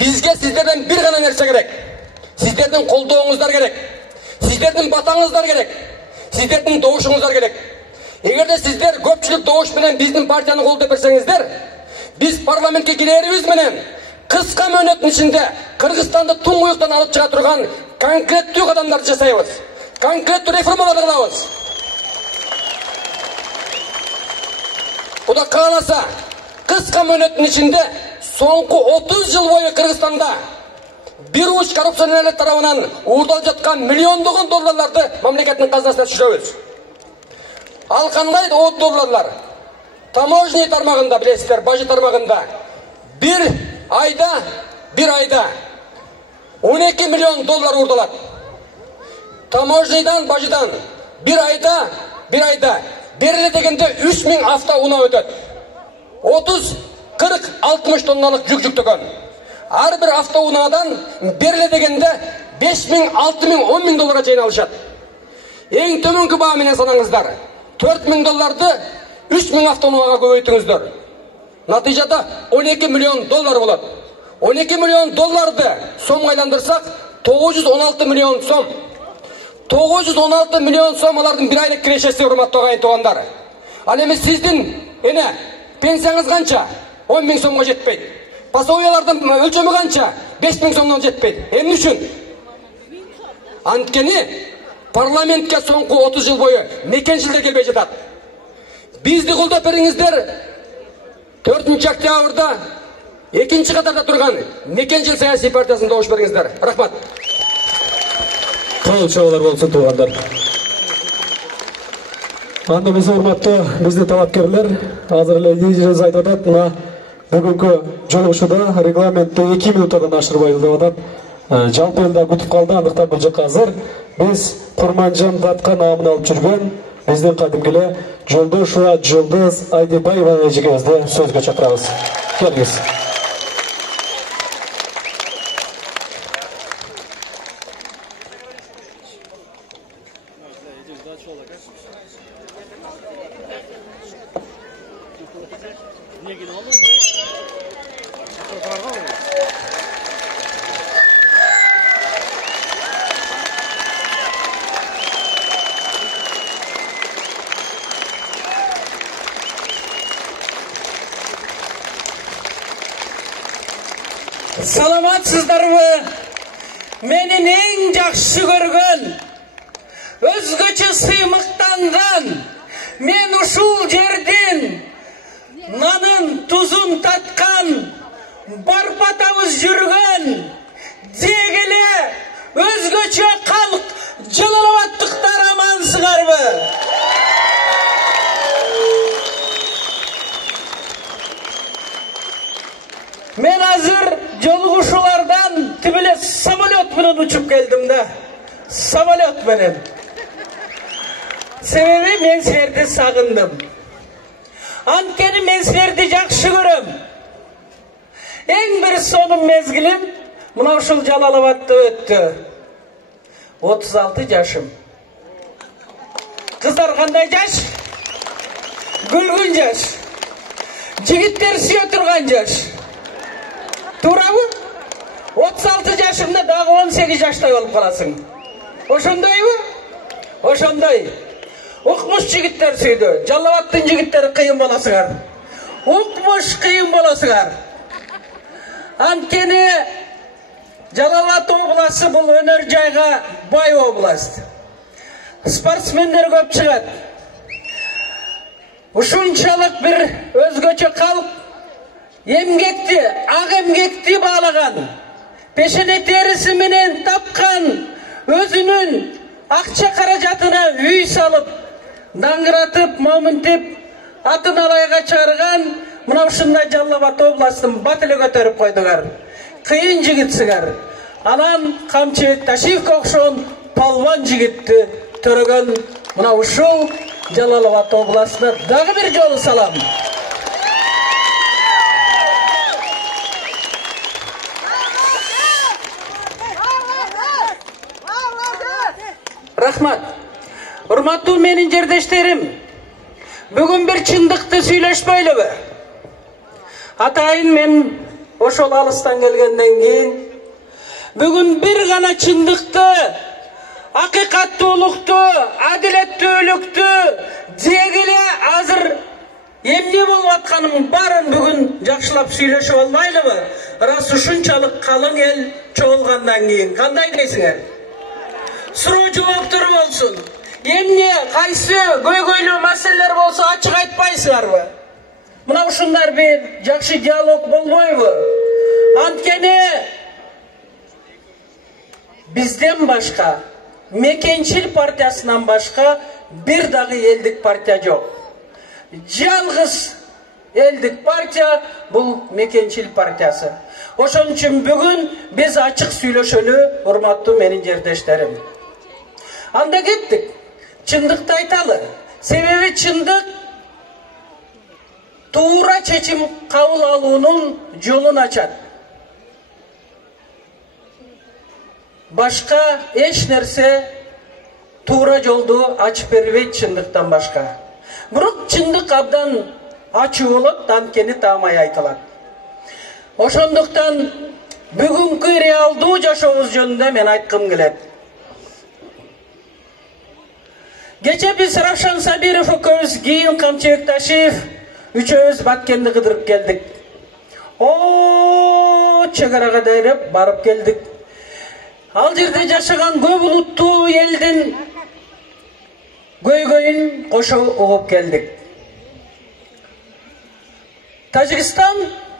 Bizge sizlerden bir gana nerse gerek. Sizlerden kolduğunuzlar gerek. Sizlerden batağınızlar gerek. Sizlerden doğuşunuzlar gerek. Eğer de sizler köpçülük doğuş menen bizim partiyany kolda bersеңizdер, biz parlamentке girerimiz menen kıska möhnөттүн içinde Kırgızstan'da tuңгуюктан alıp çıga turgan konkrеттүү adamlar жасайбыз. Konkrеттүү реформаларды кылабыз. Kuda kalasa kıska möhnөттүн içinde soňku 30 yıl boyu Kırgızstanda bir uç korrupsiyanerler tarafından uğurdalып жатқан миллиондогон долларларды мамлекеттин казынасына түшүрөбүз. Ал кандай o долларлар? Таможня тармагында билесиздер, бажы тармагында bir ayda 12 milyon dollar uğurdalat. Taможнядан, бажыдан bir ayda бериле дегенде 3000 авто уна өтөт. 30, 40, 60 tonnalık yük жүктөгөн. Her bir avto unadan бериле дегенде 5000, 6000, 10000 долларга чейин алышат. Эң төмөнкү баа менен санаңыздар. 4000 долларды 3000 avto unaga көбөйтүңүздөр. Натыйжада 12 milyon dollar болот. 12 milyon dollardı сомго айландырсак 916 milyon сом. 916 milyon сом алардын bir айлык кирешеси, урматтуу агайын туугандар. Ал эми сиздин пенсияңыз канча? 10.000 сомго жетпейт. Пасовиялардын өлчөмү канча? 5.000 сомдон жетпейт. Эмне үчүн? Анткени парламентке соңку 30 жыл бою мекенчилдер келбей жатат. Бизди колдоп бериңиздер. 4 октябрда экинчи катарда турган мекенчил саясий партиясына добуш бериңиздер. Рахмат. Кол чабуулар болсун туугандар. Анда биз урматтуу биздин талапкерлер азыр эле ийжириз айтып атат. Мына бүгүнкү жолугушууда регламентти 2 минуттан ашырбайлы деп атат. Жалпы элде күтүп калды, андыктан бул жакка азыр биз Курманжан Даткан наамын алып жүргөн биздин кадимкиле Жолдошова Жолдыз Айдебаева эжекебизди сөзгө чакырабыз. Келиңиз. Саламатсыздарбы? Менин эң жакшы көргөн, өзгөчө сыймыктанган, мен ушул жердин нанын тузун таткан, барбатабыз жүргөн, дегеле өзгөчө калк Жалалабадтыктар амансыздарбы? Мен азыр жолугушуулардан тибиле самолет менен учуп келдим да. Самолет менен. Себеби мен силерди сагындым. Анткени мен силерди жакшы көрөм. Эң бир сонун мезгилим мына ушул Жалалабадта өттү. 36 жашым. Кыздар кандай жаш? Күлгүн жаш. Жигиттер сүйө турган жаш. Туурабы? 36 жашымда дагы 18 жаштай болуп каласың. Ошондойбу? Ошондой. Укмуш жигиттер сүйдү. Жалалабадтын жигиттери кыйын болосуңар. Укмуш кыйын болосуңар. Анткени Жалалабад областы бул өнөр жайга бай область. Спортсмендер көп чыгат. Ушунчалык бир өзгөчө калк эмгекти, ак эмгекти баалаган, пешене териси менен тапкан, өзүнүн акча каражатына үй салып, даңгыратып, момунтип, атын алайга чыгарган, мына ушундай Жалалабад областын бат эле көтөрүп койдуңар. Кыйын жигитсиңер. Анан Камчыбек Ташиевке окшогон палван жигитти төрөгөн мына ушул Жалалабад областына дагы бир жолу салам. Рахмат. Урматтуу менин жердештерим, бүгүн бир чындыкты сүйлөшпөйлүбү? Атайын мен ошол алыстан келгенден кийин бүгүн бир гана чындыкты, акыйкаттуулукту, адилеттүүлүктү дегиле азыр эмне болуп атканын баарын бүгүн жакшылап сүйлөшүп албайлыбы? Рас ушунчалык калың эл чогулгандан кийин кандай дейсиңер? Суроо жооптор болсун. Эмне, кайсы көйгөйлүү маселелер болсо ачык айтпайсыңарбы? Мына ушундар бир жакшы диалог болбойбу? Анткени бизден башка, Мекенчил партиясынан башка бир дагы элдик партия жок. Жалгыз элдик партия бул Мекенчил партиясы. Ошон үчүн бүгүн биз ачык сүйлөшөлү, урматтуу менин жердештерим. Анда кеттик. Чындыкты айталы. Себеби чындык туура чечим кабыл алуунун жолун ачат. Башка эч нерсе туура жолду ачып бербейт чындыктан башка. Бирок чындык абдан ачуу болот, анткени таамай айтылат. Ошондуктан бүгүнкү реалдуу жашообуз жөнүндө мен айткым келет. Кече биз Равшан Сабиров экөөбүз, кийин Камчыбек Ташиев үчөөбүз Баткенди кыдырып келдик. Чегарага дайрап барып келдик. Ал жерде жашаган көп улуттуу элдин көйгөйүн кошо угуп келдик. Тажикстан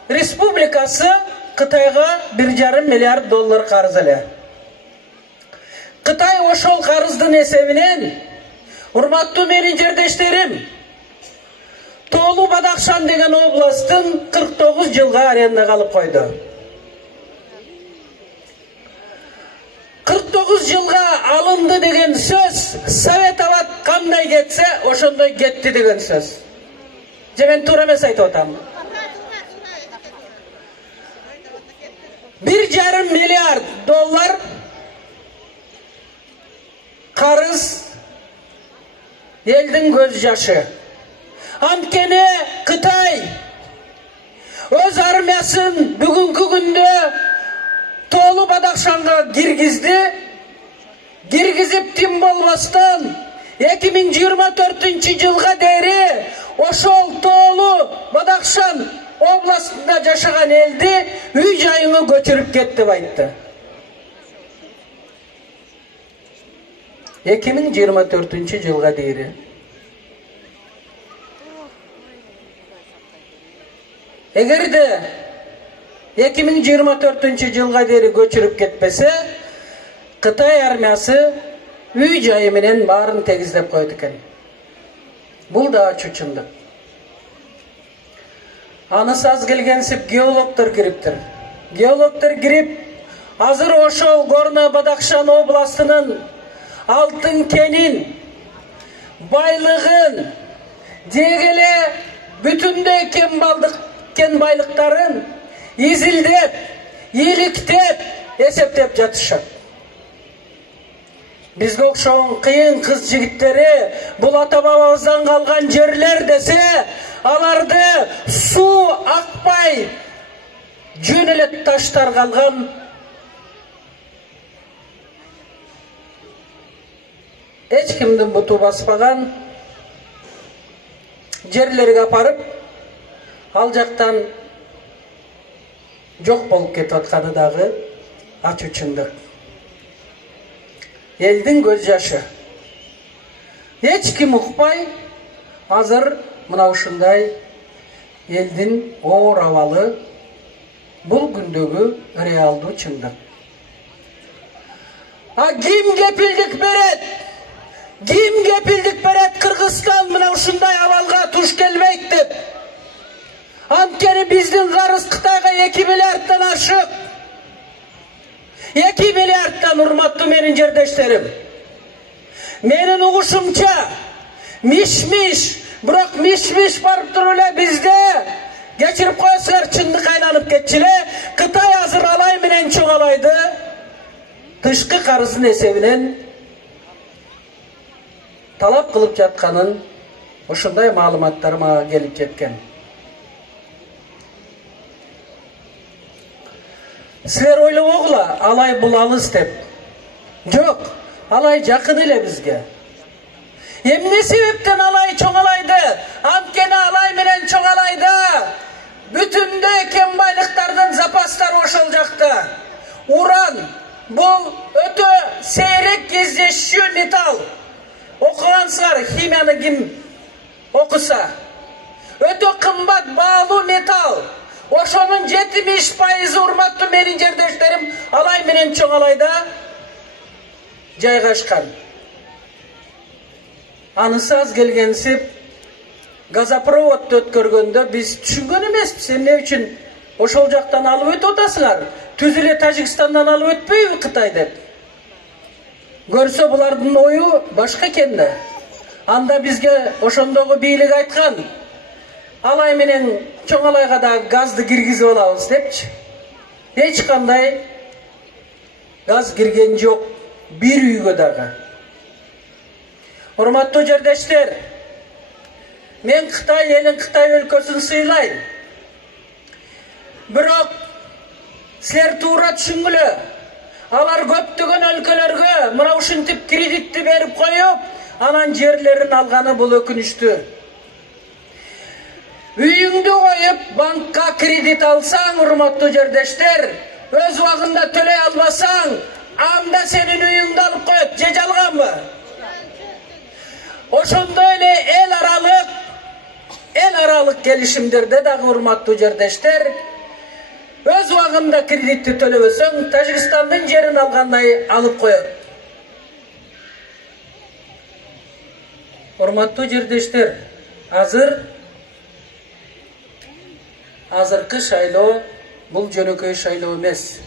Республикасы Кытайга $1,5 миллиард карыз эле. Кытай ошол карыздын эсебинен, урматтуу менин жердештерим, Тоолу Бадахшан деген областтын 49 жылга арендага алып койду. 49 жылга алынды деген сөз, Совет абад кандай кетсе, ошондой кетти деген сөз. Же мен туура эмес айтып атам? $1,5 миллиард карыз элдин көз жашы. Анткени Кытай өз армиясын бүгүнкү күндө Тоолу Бадахшанга киргизди. Киргизип тим болбостон 2024 жылга дейри ошол Тоолу Бадахшан областында жашаган элди үй жайыңы көчүрүп кет деп айтты. 2024 жылга дейри. Эгерде 2024 жылга дейри көчүрүп кетпесе, Кытай армиясы үй жайы менен баарын тегиздеп койду экен. Бул да ачуу чындык. Анысы аз келгенсип геологтор кириптир. Геологтор кирип, азыр ошол Горно Бадахшан областынын алтын кенин, байлыгын, дегеле бүтүндөй кен байлыктарын изилдеп, иликтеп, эсептеп жатышат. Бизге окшогон кыйын кыз жигиттери бул ата бабабыздан калган жерлер десе, аларды суу акпай жөн эле таштар калган. Эч кимдин буту баспаган жерлерге апарып, ал жактан жок болуп кетип атканы дагы ачуу чындык. Элдин көз жашы. Эч ким укпай, азыр мына ушундай элдин оор абалы бул күндөгү реалдуу чындык. Ким кепилдик берет? Ким кепилдик берет Кыргызстан мына ушундай абалга туш келбейт деп? Анткени биздин карыз Кытайга 2 миллиарддан ашык. 2 миллиарддан, урматтуу менин жердештерим. Менин угушумча миш-миш, бирок миш-миш барып туруп эле бизде кечирип коесуңар, чындык айланып кетчү эле. Кытай азыр алай менен чоңалайды. Тышкы карыздын эсебинен талап кылып жатканын ошондой маалыматтар мага келип жеткен. Силер ойлобогула, алай бул алыс деп. Жок, алай жакын эле бизге. Эмне себептен алай чоңалайды? Анткени алай менен чоңалайда бүтүндөй кен байлыктардын запастары ошол жакта. Уран бул өтө сейрек кездешчү металл. Окугансыздар, химияны ким окуса. Өтө кымбат баалуу металл. Ошонун 70% урматтуу менин жердештерим алай менен чоңалайда жайгашкан. Анысы аз келгенсип газопроводду өткөргөндө биз түшүнгөн эмеспиз. Эмне үчүн ошол жактан алып өтүп атасыңар? Түз эле Тажикстандан алып өтпөйбү Кытай деп? Көрсө булардын ою башка экен да. Анда бизге ошондогу бийлик айткан, алай менен чоңалайга да газды киргизип алабыз депчи. Эч кандай газ кирген жок, бир үйгө дагы. Урматтуу жердештер, мен Кытай элин, Кытай өлкөсүн сыйлайм. Бирок силер туура түшүнгүлө, алар көптөгөн өлкөлөргө мына ушинтип кредитти берип коюп, анан жерлерин алганы бул өкүнүчтүү. Үйүңдү коюп банкка кредит алсаң, урматтуу жердештер, өз убагында төлөй албасаң, анда сенин үйүңдү алып коет. Же жалганбы? Ошондой эле эл аралык келишимдерде дагы, урматтуу жердештер, өз убагында кредитти төлөбөсөң, Тажикстандын жерин алгандай алып коет. Урматтуу жердештер, азыркы шайлоо бул жөнөкөй шайлоо эмес.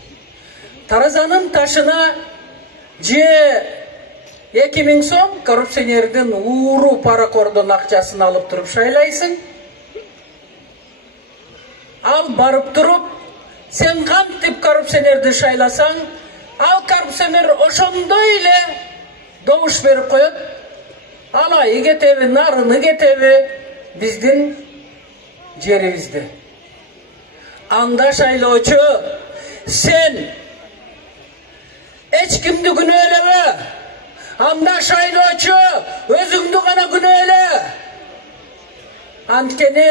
Таразанын ташына же 2000 сом коррупционердин ууру паракордун акчасын алып туруп шайлайсың. Ал барып туруп, сен кантип коррупционерди шайласаң, ал коррупционер ошондой эле добуш берип коет. Алайы кетеби, нарыны кетеби биздин жерибизди. Анда шайлоочу, сен эч кимди күнөөлөбө. Анда шайлоочу, өзүңдү гана күнөөлө. Анткени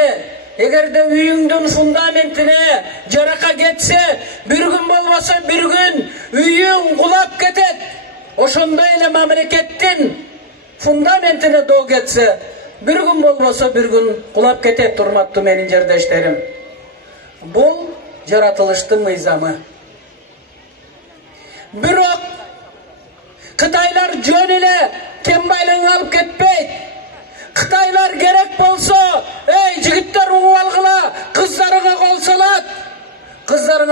эгерде үйүңдүн фундаментине жарака кетсе, бир күн болбосо бир күн үйүң кулап кетет. Ошондой эле мамлекеттин фундаментине доо кетсе, бир күн болбосо бир күн кулап кетет, урматтуу менин жердештерим. Бул жаратылыштын мыйзамы. Бирок Кытайлар жөн эле кен байлыгын алып кетпейт. Кытайлар керек болсо, эй жигиттер угуп алгыла, кыздарыңа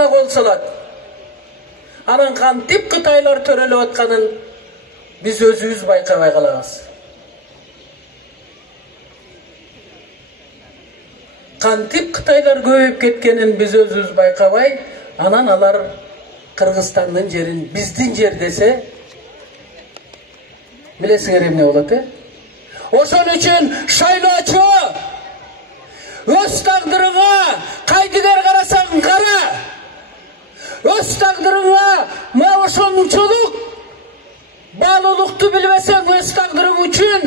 кол салат. Анан кантип Кытайлар төрөлүп атканын биз өзүбүз байкабай калабыз. Кантип Кытайлар көбөйүп кеткенин биз өзүбүз байкабай, анан алар Кыргызстандын жерин биздин жер десе, билесиңер эмне болот, Ошон үчүн шайлоочу, өз тагдырыңа кайдыгер карасаң кара. Өз тагдырыңа ма ошончолук баалуулукту билбесең, өз тагдырың үчүн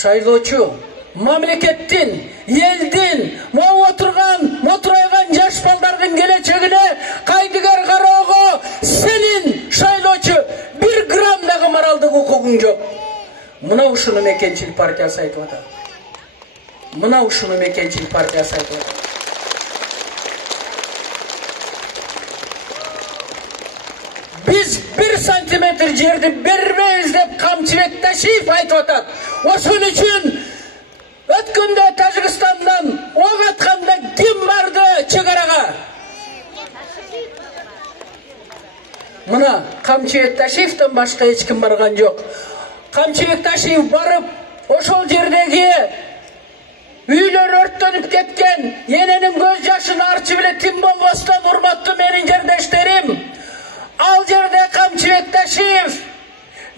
шайлоочу мамлекеттин, элдин, могу отурган жаш балдардын келечегине кайдыгер кароого сенин шайлоочу 1 грамм дагы моралдык укугуң жок. Мына ушуну Мекенчил партиясы айтып атат. Биз 1 сантиметр жерди бербейбиз деп Камчыбек Ташиев айтып атат. Ошон үчүн өткөндө Тажикстандан ок атканда ким барды чегарага? Мына Камчыбек Ташиевден башка эч ким барган жок. Камчыбек Ташиев барып, ошол жердеги үйлөр өрттөнүп кеткен эненин көз жашын арчып эле тим болбостон, урматтуу менин жердештерим, ал жерде Камчыбек Ташиев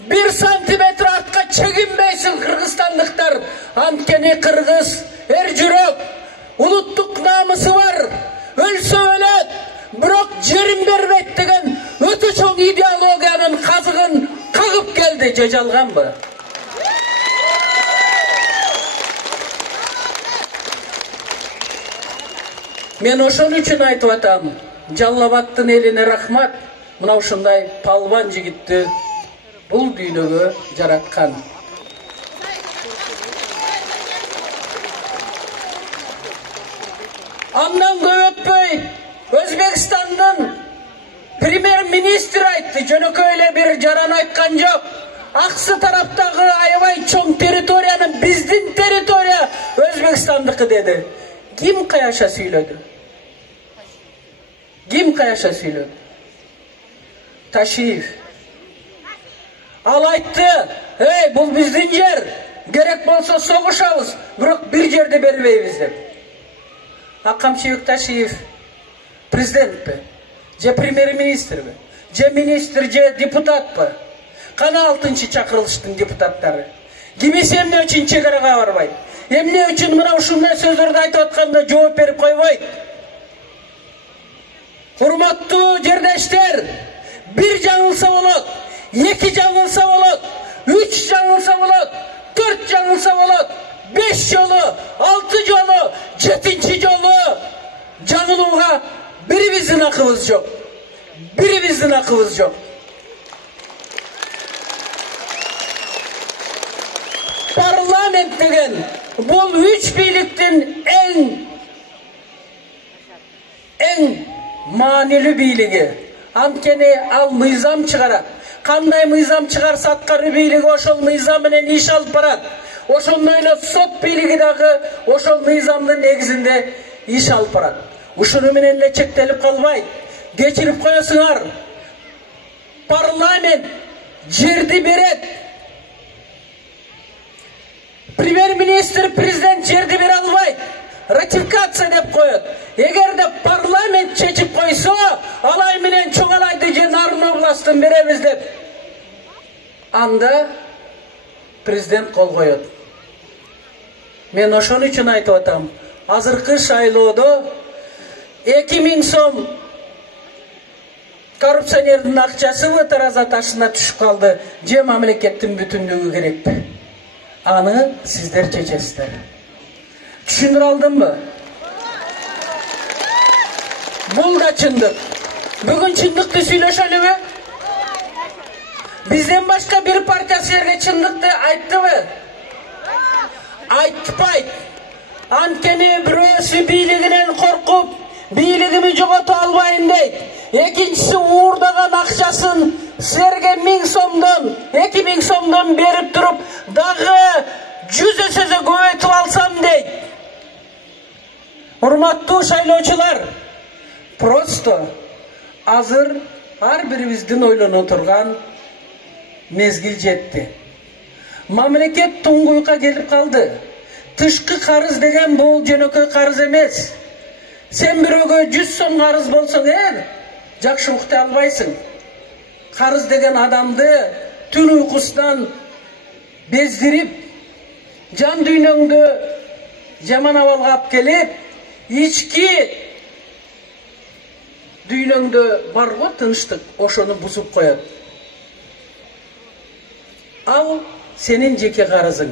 1 сантиметр артка чегинбейсиң, кыргызстандыктар. Анткени кыргыз эр жүрөк, улуттук намысы бар. Өлсө өлөт, жажалганбы? Мен ошон үчүн айтып атам, Жалал Абадтын элине рахмат, мына ушундай палван жигитти бул дүйнөгө жараткан. Андан көп өтпөй Өзбекстандын премьер-министр айтты, жөнөкөй эле бир жаран айткан жок. Аксы тараптагы аябай чоң территорияны биздин территория Өзбекстандыкы деди. Ким каяша сүйлөдү? Ким каяша сүйлөдү? Ташиев. Ал айтты, "Эй, бул биздин жер, керек болсо согушабыз, бирок бир жерди бербейбиз" деп. Камчыбек Ташиев президентпи, же премьер-министрби, же министр, же депутатпы? Кана 6-чы чакырылыштын депутаттары? Кимиси эмне үчүн чек арага барбайт? Эмне үчүн мына ушундай сөздөрдү айтып атканда жооп берип койбойт? Урматтуу жердештер, бир жаңылса болот, 2 жаңылса болот, 3 жаңылса болот, 4 жаңылса болот, 5 жолу, 6 жолу, 7-чи жолу жаңылууга бирибиздин акыбыз жок. Бирибиздин акыбыз жок. Парламент деген бул 3 бийликтин эң маанилүү бийлиги. Анткени ал мыйзам чыгарат. Кандай мыйзам чыгарса аткаруу бийлиги ошол мыйзам менен иш алып барат. Ошондой эле сот бийлиги дагы ошол мыйзамдын негизинде иш алып барат. Ушуну менен эле чектелип калбайт. Кечирип коесуңар. Парламент жерди берет. Премьер-министр, президент жерди бере албайт. Ратификация деп коет. Эгерде парламент чечип койсо, Алай менен Чоң Алайды же Нарын областын беребиз деп, анда президент кол коет. Мен ошон үчүн айтып атам, азыркы шайлоодо 2000 сом коррупционердин акчасы тараза ташына түшүп калды. Же мамлекеттин бүтүнлүгү керекпи? Аны сиздер чечесиздер. Түшүндүрө алдымбы? Бул да чындык. Бүгүн чындыкты сүйлөшөлүбү? Бизден башка бир партия силерге чындыкты айттыбы? Айтпайт. Анткени бирөөсү бийлигинен коркуп, бийлигими жогото албайын дейт. Экинчиси уурдаган акчасын силерге 1000 сомдон, 2000 сомдон берип туруп, дагы 100 эсеге көбөйтүп алсам дейт. Урматтуу шайлоочулар, просто азыр ар бирибиздин ойлоно турган мезгил жетти. Мамлекет туңгуйга келип калды. Тышкы карыз деген бул жөнөкөй карыз эмес. Сен бирөөгө 100 сом карыз болсоң, жакшы уктай албайсың. Карыз деген адамды түн уйкусунан бездирип, жан дүйнөңдү жаман абалга алып келип, ички дүйнөңдө барго тынчтык, ошону бузуп коет. Ал сенин жеке карызың.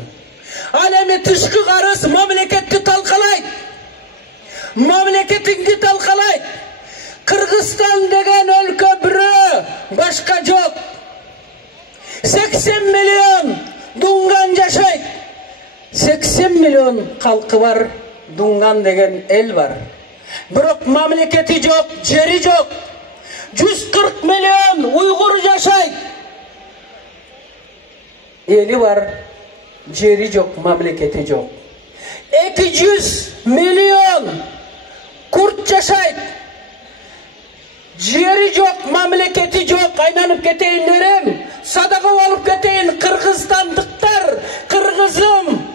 Ал эми тышкы карыз мамлекетти талкалайт. Мамлекетиңди талкалайт. Кыргызстан деген өлкө бирөө, башка жок. 80 миллион дуңган жашайт. 80 миллион калкы бар, дуңган деген эл бар. Бирок мамлекети жок, жери жок. 140 миллион уйгур жашайт. Эли бар, жери жок, мамлекети жок. 200 миллион курд жашайт. Жери жок, мамлекети жок. Айланып кетейин дерем, садага болуп кетейин. Кыргызстандыктар, кыргызым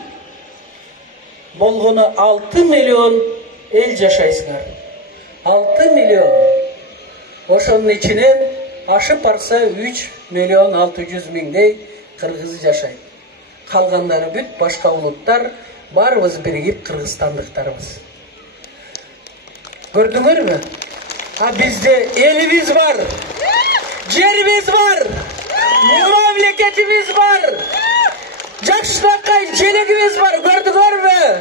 болгону 6 миллион эл жашайсыңар. 6 миллион. Ошонун ичинен ашып барса 3 миллион 600 миңдей кыргыз жашайт. Калгандары бүт башка улуттар, баарыбыз биригип кыргызстандыктарбыз. Көрдүңөрбү? А бизде элибиз бар, жерибиз бар, Memleketimiz var. Jakşınakay çelegimiz var. Gördüngörmü?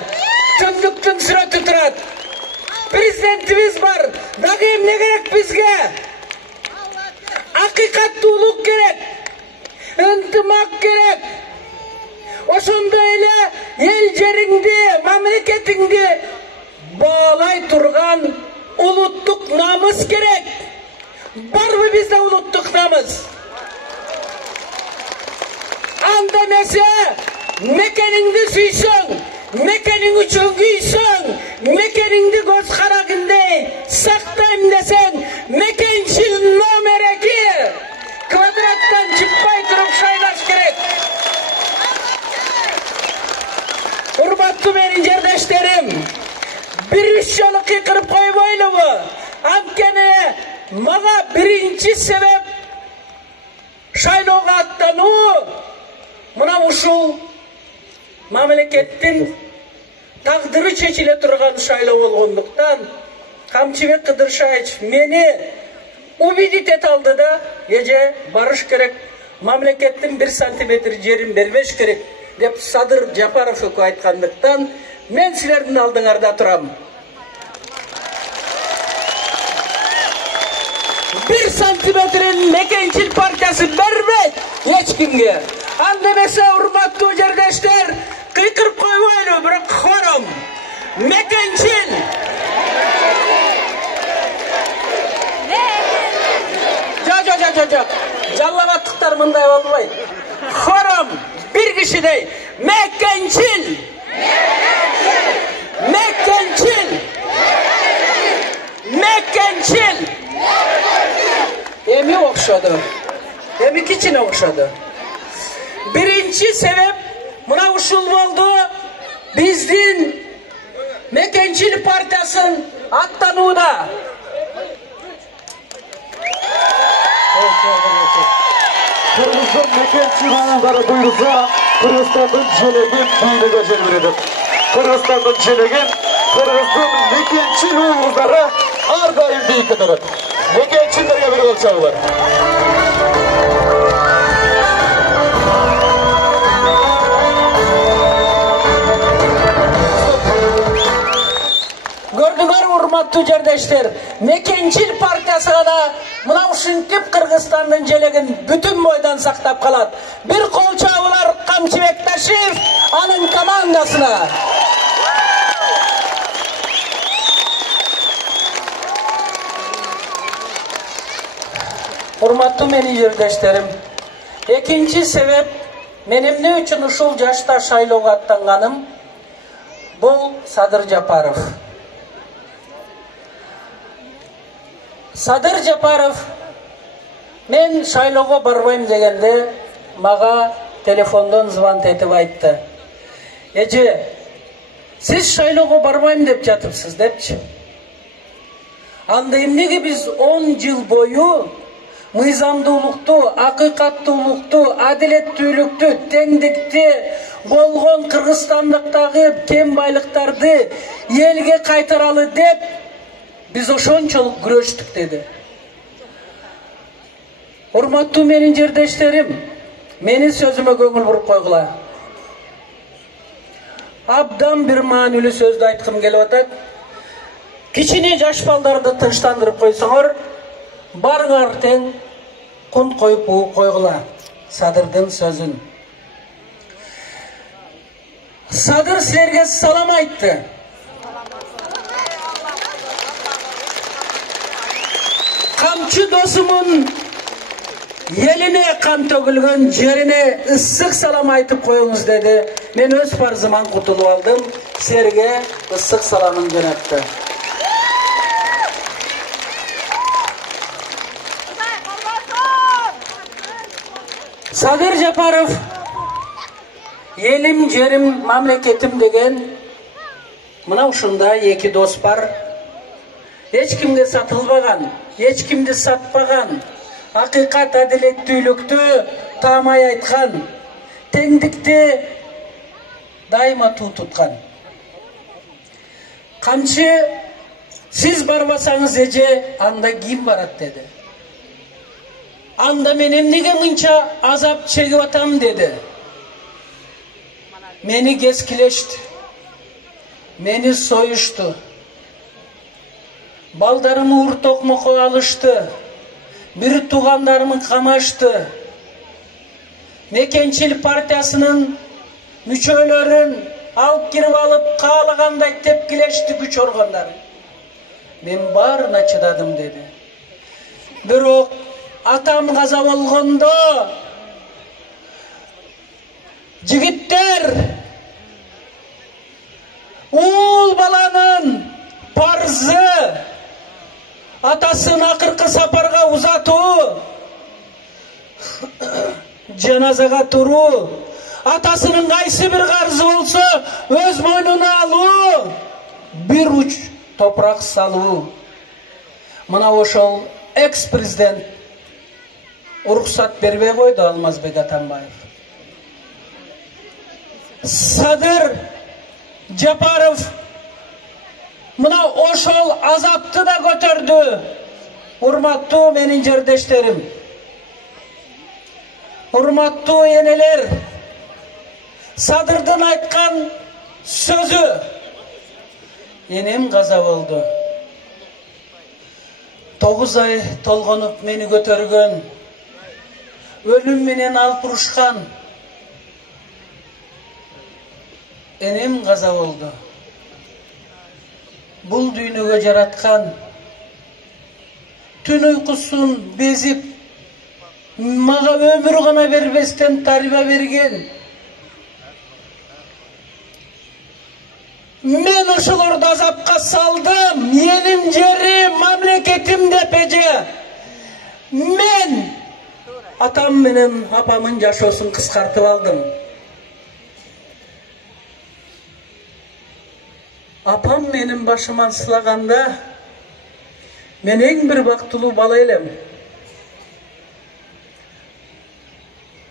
Tündüktün sürati turat. Prezidentimiz var. Dagım ne gerek bizge? Hakikatlılık gerek. İntimak gerek. Oşunda öyle el jerinde, memleketinde bağlay turgan ulutluk namus gerek. Var mı bizde ulutluk namus? Anda mesela mekeningdi süysün, mekening üçün güysün, mekeningdi göz karagınday saktayım desen, mekençil nomer 2 kvadrattan çıkmay durup şaylaş gerek. Hurmatlı benim yerdeşlerim, bir üç yolu kıkırıp koymaylı mı? Amkene mağa birinci sebep şayloğa attanu, mına uşul memlekettin taqdırı çeçile turgan şaylo olğunduktan Kamçıbek Kıdırşayç meni ubidit et aldı da gece barış gerek, memlekettin 1 santimetr jerin bermеш gerek dep Sadır Japarov ökü aytkandıktan men silerdin aldыңарda turam. 1 santimetrin Mekençil partiyası vermek hiç kimge. Andemese hurmatlı yerdeşler kıykırıp koymaylı bırak xorum. Mekençil. Yok. Jallavatlıklar mınday olmayı. Xorum bir kişi değil. Mekençil. Emi okşadı. Emi kiçine okşadı. Birinci sebep buna uşul oldu. Bizdin Mekençil Partiyası'nın attanıda. Kırgız'ın Mekençil oğulları buyursa Kırgızstan'ın çelegin büyüne göstermelidir. Kırgızstan'ın çelegin Kırgız'ın Mekençil oğulları ardayım büyük ederek. Mekençillerine bir ölçağılar. Gördüler hurmatlı yerdeşler. Mekençil Partiyası'na da mına uşuntip Kırgızstan'ın jelegin bütün boydan saktap kalat. Bir kol çağılar Kamçıbek Taşev anın komandasına. Hurmatlı meni yerdeşlerim. İkinci sebep menim ne üçün uşul yaşta şayloğa attangaным bu Sadır Japarov. Sadır Japarov men şayloğa barbayım degende maga telefondan звонок etip aytты. Ece siz şayloğa barbayım dep jatıpsız depçi. Anda emnege biz 10 yıl boyu mыйзамдуулукту, акыйкаттуулукту, адилеттүүлүктү, теңдикти болгон Кыргызстандыктагы кем байлыктарды элге кайтаралы деп биз ошончолук күрөштүк деди. Урматтуу менин жердештерим, менин сөзүмө көңүл буруп койгула. Абдан бир маанилүү сөздү айткым келип атат. Кичине жаш балдарды тынчтандырып койсоңор, барыңар тең кун коюп койгула Садырдын сөзүн. Sadır sizlerge salam aytты. Kamçı dosumun eline kan tөгүлгөн жерine ıssık salam aytıp koyunuz dedi. Men öz farzımdan kurtulup aldım. Sizlerge ıssık salamın jonattı. Sadır Japarov elim, jerim, mamleketim degen mına uşunda eki dos var. Hiç kimge satılbagan, hiç kimdi satpagan, hakikat adalettүүлүктү taamay aytkan, tengdikti daima tuu tutkan. Kamçı siz barbasanız ece anda kim barat dedi. анда мен эмнеге мынча азап чегип атам dedi. Meni keskilешти, meni soyuştu, baldarımı urt okmoku alıştı, bir tuğanlarımı kamaştı. Mekençil partiyasının müçöylörün alıp girip alıp kağılagандай tepkileşti güç organları. Men barına çıdadım dedi. Бирок атам каза болгондо жигиттер ул баланын парзы атасын акыркы сапарга узатуу, жаназага туруу, атасынын кайсы бир карзы болсо өз мойнуна алуу, бир уч топурак салуу. Мына ошол экс-президент уруксат бербей койду Алмазбек Атамбаев. Садыр Жапаров мына ошол азапты да көтөрдү. Урматтуу менин жердештерим, урматтуу энелер, Садырдын айткан сөзү энем каза болду. 9 ай толгонуп мени көтөргөн, өлүм менен алып урушкан энем каза болду. Бул дүйнөгө жараткан, түн уйкусун безип, мага өмүр гана бербестен тарбия берген. Мен ошолорду азапка салдым, элим, жерим, мамлекетим деп эже. Мен атам менен апамын жашоосун кыскартып алдым. Апам менин башыман сылаганда, мен эң бир бактылуу бала элем.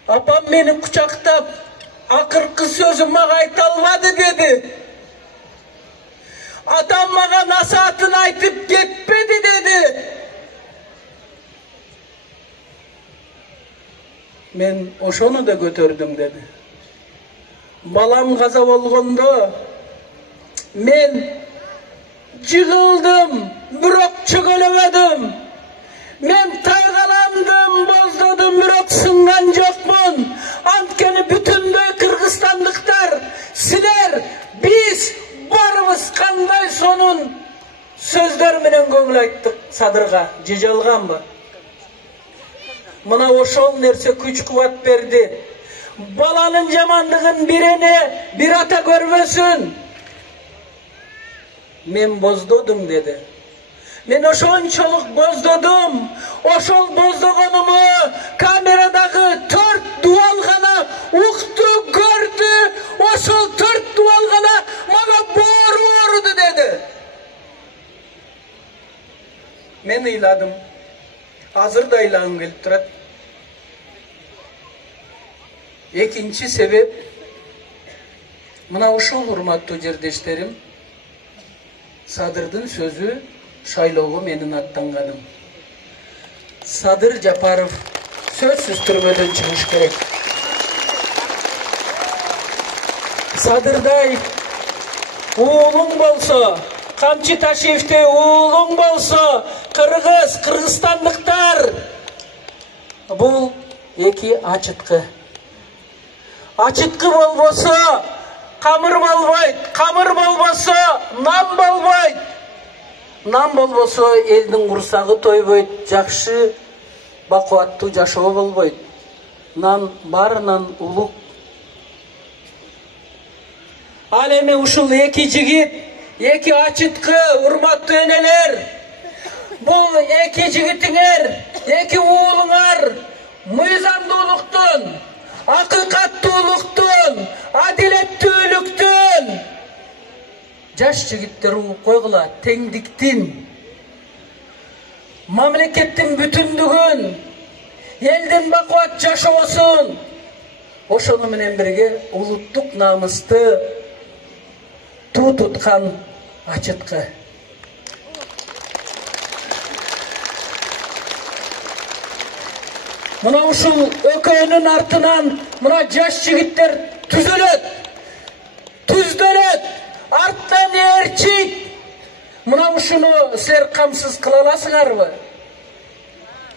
Апам мени кучактап, акыркы сөзүн мага айта албады деди. Atam mага насаатын айтып кетпеди dedi. Мен ошону да көтөрдүм dedi. Балам каза болгондо мен жыгылдым, бирок чөгөлөбөдүм. Мен тайгаландым, боздодум, бирок сынган жокмун. Анткени бүтүндөй кыргызстандыктар, силер, биз барыбыз кандай сонун сөздөр менен көңүл айттык Садырга, же жалганбы? Мына ошол нерсе күч кубат берди. Баланын жамандыгын бир эне, бир ата көрбөсүн. Мен боздодум dedi. Мен ошончолук боздодум. Ошол боздогонуму камерадагы 4 дуал гана укту, көрдү. Ошол 4 дуал гана мага боору ооруду dedi. Мен ыйладым. Азыр да ыйлагым келип турат. Экинчи себеп, мына ошол урматтуу жердештерим, Садырдын сөзү шайлоого менин аттанганым. Садыр Жапаров сөзсүз түрмөдөн чыгыш керек. Садырдай уулуң болсо, Камчы Ташиевдей уулуң болсо, кыргызстандыктар, бул эки ачыткы. Ачыткы болбосо камыр болбойт, камыр болбосо нан болбойт. Нан болбосо элдин курсагы тойбойт, жакшы бакубаттуу жашоо болбойт. Нан баарынан улук. Ал эми ушул эки жигит, эки ачыткы, урматтуу энелер, бул эки жигитиңер, эки уулуңар мыйзамдуулуктун, акыйкаттуулуктун, адилеттүүлүктүн, жаш жигиттер угуп койгула, теңдиктин, мамлекеттин бүтүндүгүн, элдин бакубат жашоосун, ошону менен бирге улуттук намысты туу туткан ачыткы. Мына ушул өкөөнүн артынан мына жаш жигиттер түздөлөт, арттан ээрчийт. Мына ушуну силер камсыз кыла аласыңарбы?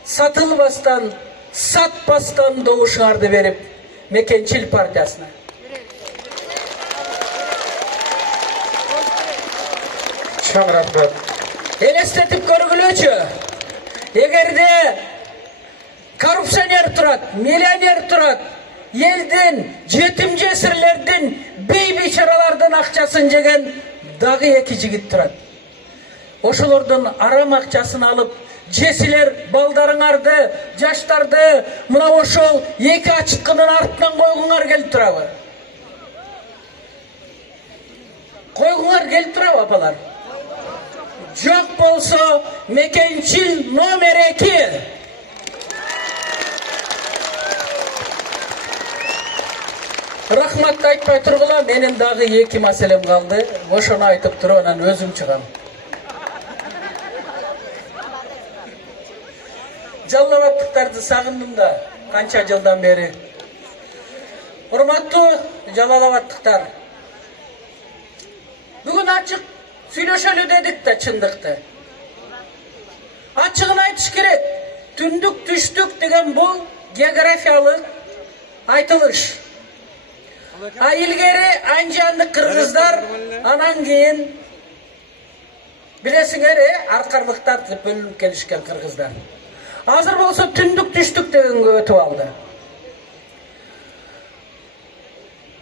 Сатылбастан, сатпастан добушуңарды берип, Мекенчил партиясына. Чоң рахмат. Элестетип көргүлөчү. Эгерде коррупционер турат, миллионер турат, элдин, жетим жесирлердин, бейбичаралардын акчасын жеген дагы эки жигит турат. Ошолордун арам акчасын алып, жесилер балдарыңарды, жаштарды мына ошол эки ачыткынын артынан койгуңар келип турабы? Койгуңар келип турабы апалар? Жок болсо Мекенчил номер 2. Рахматты айтпай тургула, менин дагы эки маселем калды. Ошону айтып туруп, анан өзүм чыгам. Жалалабаттыктарды сагындым да, канча жылдан бери. Урматтуу жалалабаттыктар, бүгүн ачык сүйлөшөлү дедик да чындыкты. Ачыгын айтыш керек. Түндүк түштүк деген бул географиялык айтылыш. Илгери анжандык кыргыздар, анан кийин билесиңер, аркарлыктар деп бөлүнүп келишкен кыргыздар. Азыр болсо түндүк түштүк дегенге өтүп алды.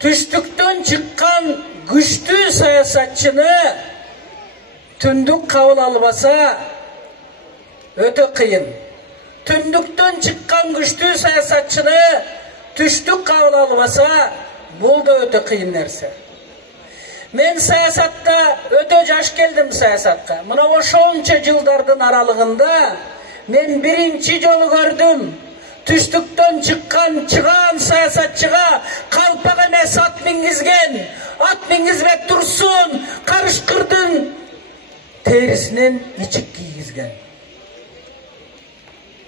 Түштүктөн чыккан күчтүү саясатчыны түндүк кабыл албаса өтө кыйын. Түндүктөн чыккан күчтүү саясатчыны түштүк кабыл албаса бул да өтө кыйын нерсе. Мен саясатта өтө жаш келдим саясатка. Мына ошончо жылдардын аралыгында мен биринчи жолу көрдүм. Түштүктөн чыккан чыгаан саясатчыга калпак эмес ат мингизген, ат мингизбек турсун, карышкырдын терисинен ичик кийгизген.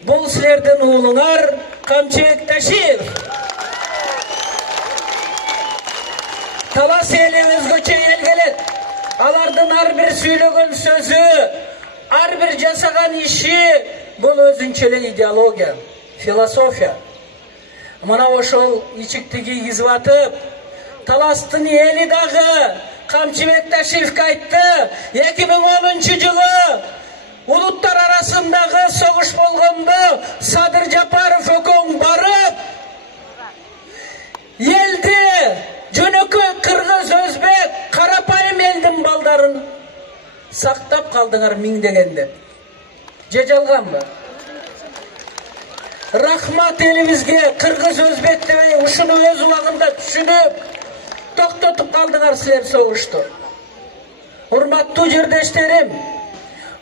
Бул силердин уулуңар Камчыбек Ташиев. Талас эли өзгөчө эл келет. Алардын ар бир сүйлөгөн сөзү, ар бир жасаган иши бул өзүнчө эле идеология, философия. Мына ошол ичикти кийгизип атып, Таластын эли дагы Камчыбек Ташиевке айтты. 2010-жылы улуттар арасындагы согуш болгондо Садыр Жапаров экөөң барып, элди жөнөкөй кыргыз, өзбек, карапайым элдин балдарын сактап калдыңар миңдеген деп. Же жалганбы? Рахмат элибизге, кыргыз, өзбек дебей ушуну өз убагында түшүнүп, токтотуп калдыңар силер согушту. Урматтуу жердештерим,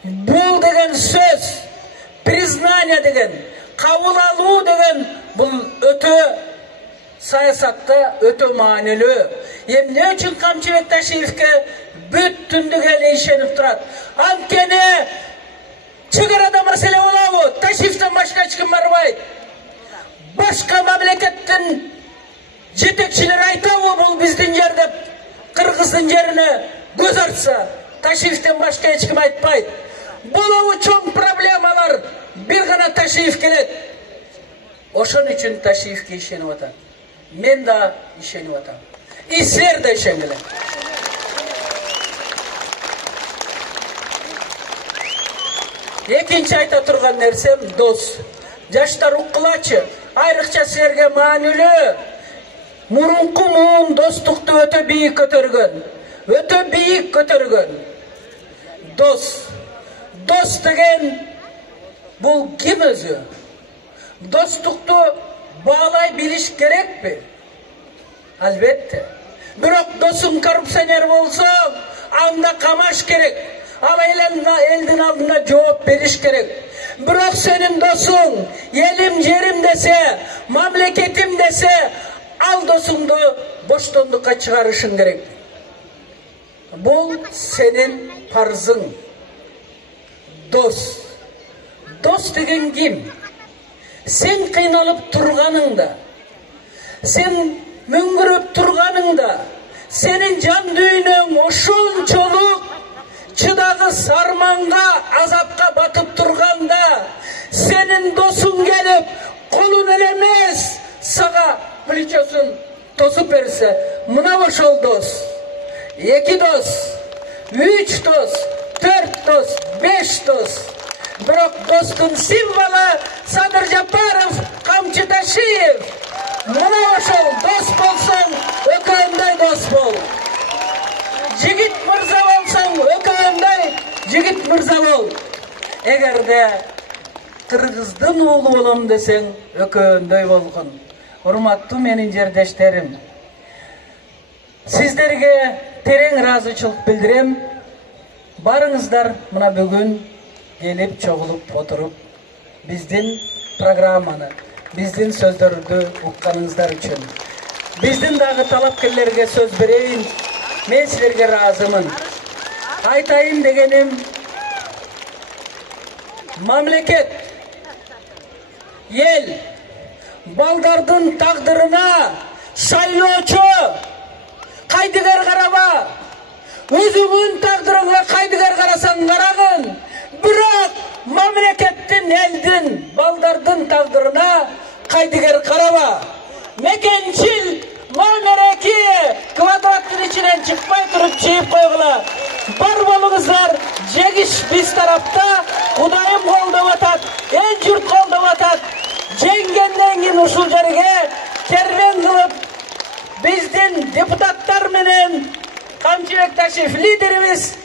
бул деген сөз, признание деген, кабыл алуу деген бул өтө саясатта өтө маанилүү. Эмне үчүн Камчыбек Ташиевке бүт түндүк эл ишенип турат? Анткени чыгар адам маселе болобу? Ташиевден башка эч ким барбайт. Башка мамлекеттин жетекчилери айтабы бул биздин жер деп, кыргыздын жерине көз артса, Ташиевден башка эч ким айтпайт. Болобу чоң проблемалар, бир гана Ташиев келет. Ошон үчүн Ташиевке ишенип атат. Мен да ишенип атам. Силер да ишенгиле. Экинчи айта турган нерсем дос. Жаштар уккулачы. Айрыкча силерге маанилүү. Мурунку муун достукту өтө бийик көтөргөн. Өтө бийик көтөргөн. Дос. Дос деген бул ким өзү? Достукту баалай билиш керекпи? Албетте. Бирок досуң коррупционер болсо, анда камаш керек. Ал элдин алдында жооп бериш керек. Бирок сенин досуң элим жерим десе, мамлекетим десе, ал досуңду боштондукка чыгарышың керек. Бул сенин парзың. Дос. Дос деген ким? sen kıynalıp turganыңda, sen müngürüp turganыңda, senin can düğünün oşunçoluk çıdağı sarmanga, azapka batıp turganda, senin dosun gelip kolun elemez, sağa plечоsun tosup berse, mına oşol dos, 2 dos, 3 dos, 4 dos, 5 dos. Biroq dostun simbolu Sadir Japarov, Qamchi Tashiyev. Mına oşol dos bolsang, ökönдөй dos bol. Jigit mirza bolsang, ökönдөй jigit mirza bol. Egerde Kırgızdın oğlu bolam deseng, ökönдөй bolgun. Hurmattуу менин жердештерим, sizlerge tereң razıçılık bildirem. Barыңızдар mına бүгүн gelip çoğulup oturup bizdin programmаны, bizdin sözdөрдү укканыңыздар үчүн. Биздин дагы талапкерлерге söz берейин. Мен силерге разымын. Айтайын дегеним, мамлекет, ел, балдардын тагдырына шайлоочу кайдыгер караба. Өзүңүн тагдырыңа кайдыгер карасаң карагын. Бирок мамлекеттин, элдин, балдардын тагдырына кайдыгер караба. Мекенчил, мамереки квадраттын ичинен чыкпай туруп чыйып койгула. Бар болуңуздар, жегиш биз тарапта, Кудайым колдоп атат, эл журт колдоп атат. Жеңгенден кийин ушул жерге кербен кылып биздин депутаттар менен Qamchibek Tashiyev liderimiz